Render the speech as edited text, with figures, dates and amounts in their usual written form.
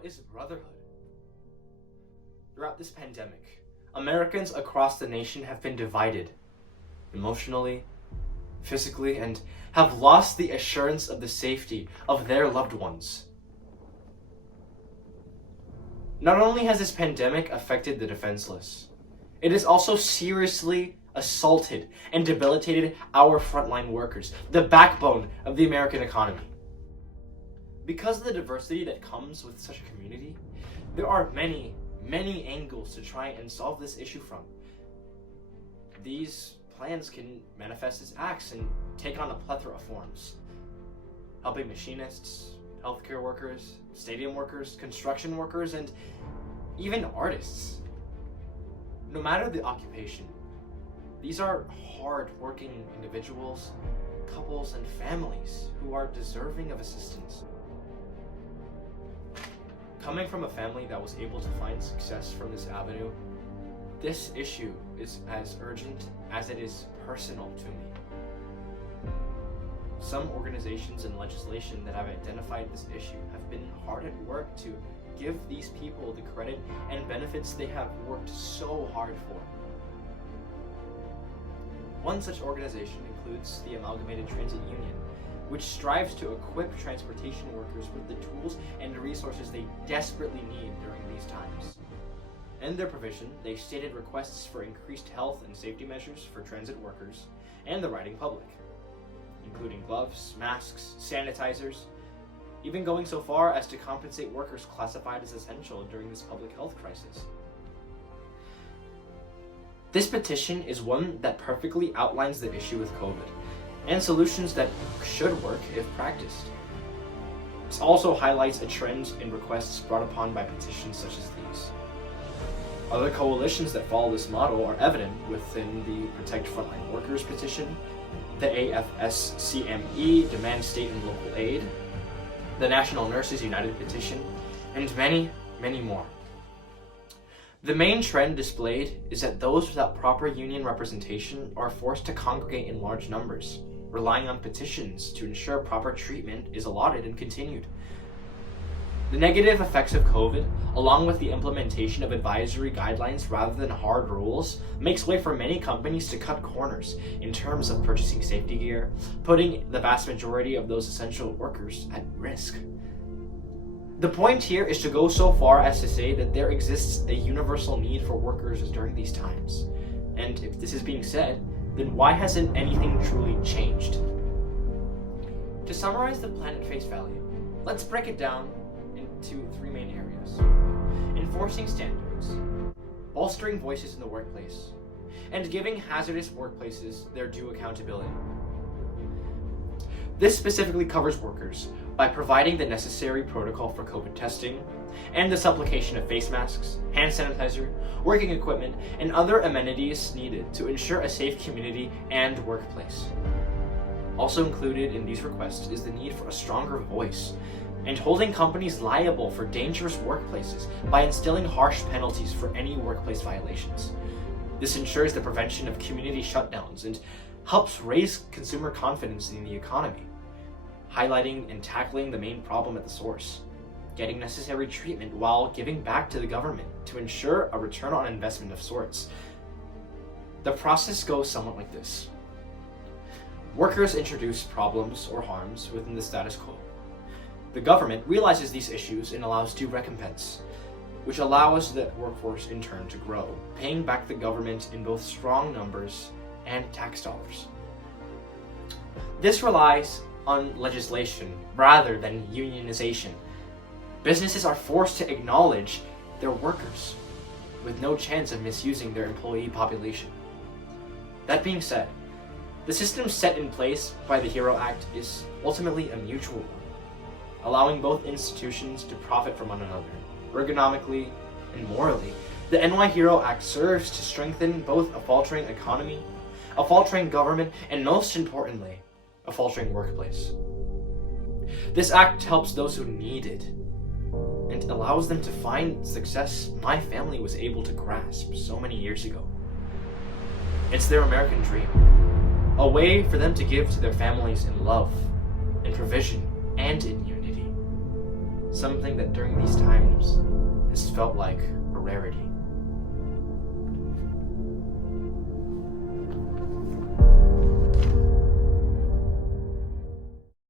what is brotherhood? Throughout this pandemic, Americans across the nation have been divided emotionally, physically, and have lost the assurance of the safety of their loved ones. Not only has this pandemic affected the defenseless, it has also seriously assaulted and debilitated our frontline workers, the backbone of the American economy. Because of the diversity that comes with such a community, there are many angles to try and solve this issue from. These plans can manifest as acts and take on a plethora of forms. Helping machinists, healthcare workers, stadium workers, construction workers, and even artists. No matter the occupation, these are hard-working individuals, couples, and families who are deserving of assistance. Coming from a family that was able to find success from this avenue, this issue is as urgent as it is personal to me. Some organizations and legislation that have identified this issue have been hard at work to give these people the credit and benefits they have worked so hard for. One such organization includes the Amalgamated Transit Union, which strives to equip transportation workers with the tools and resources they desperately need during these times. In their provision, they stated requests for increased health and safety measures for transit workers and the riding public, including gloves, masks, sanitizers, even going so far as to compensate workers classified as essential during this public health crisis. This petition is one that perfectly outlines the issue with COVID and solutions that should work if practiced. This also highlights a trend in requests brought upon by petitions such as these. Other coalitions that follow this model are evident within the Protect Frontline Workers petition, the AFSCME Demand State and Local Aid, the National Nurses United petition, and many more. The main trend displayed is that those without proper union representation are forced to congregate in large numbers, relying on petitions to ensure proper treatment is allotted and continued. The negative effects of COVID, along with the implementation of advisory guidelines rather than hard rules, makes way for many companies to cut corners in terms of purchasing safety gear, putting the vast majority of those essential workers at risk. The point here is to go so far as to say that there exists a universal need for workers during these times. And if this is being said, then why hasn't anything truly changed? To summarize the plan at face value, let's break it down into three main areas: enforcing standards, bolstering voices in the workplace, and giving hazardous workplaces their due accountability. This specifically covers workers by providing the necessary protocol for COVID testing and the supplication of face masks, hand sanitizer, working equipment, and other amenities needed to ensure a safe community and workplace. Also included in these requests is the need for a stronger voice and holding companies liable for dangerous workplaces by instilling harsh penalties for any workplace violations. This ensures the prevention of community shutdowns and helps raise consumer confidence in the economy, highlighting and tackling the main problem at the source, getting necessary treatment while giving back to the government to ensure a return on investment of sorts. The process goes somewhat like this. Workers introduce problems or harms within the status quo. The government realizes these issues and allows due recompense, which allows the workforce in turn to grow, paying back the government in both strong numbers and tax dollars. This relies on legislation rather than unionization. Businesses are forced to acknowledge their workers with no chance of misusing their employee population. That being said, the system set in place by the HERO Act is ultimately a mutual one, allowing both institutions to profit from one another, ergonomically and morally. The NY HERO Act serves to strengthen both a faltering economy, a faltering government, and most importantly, a faltering workplace. This act helps those who need it and allows them to find success my family was able to grasp so many years ago. It's their American dream, a way for them to give to their families in love, in provision, and in unity. something that during these times has felt like a rarity.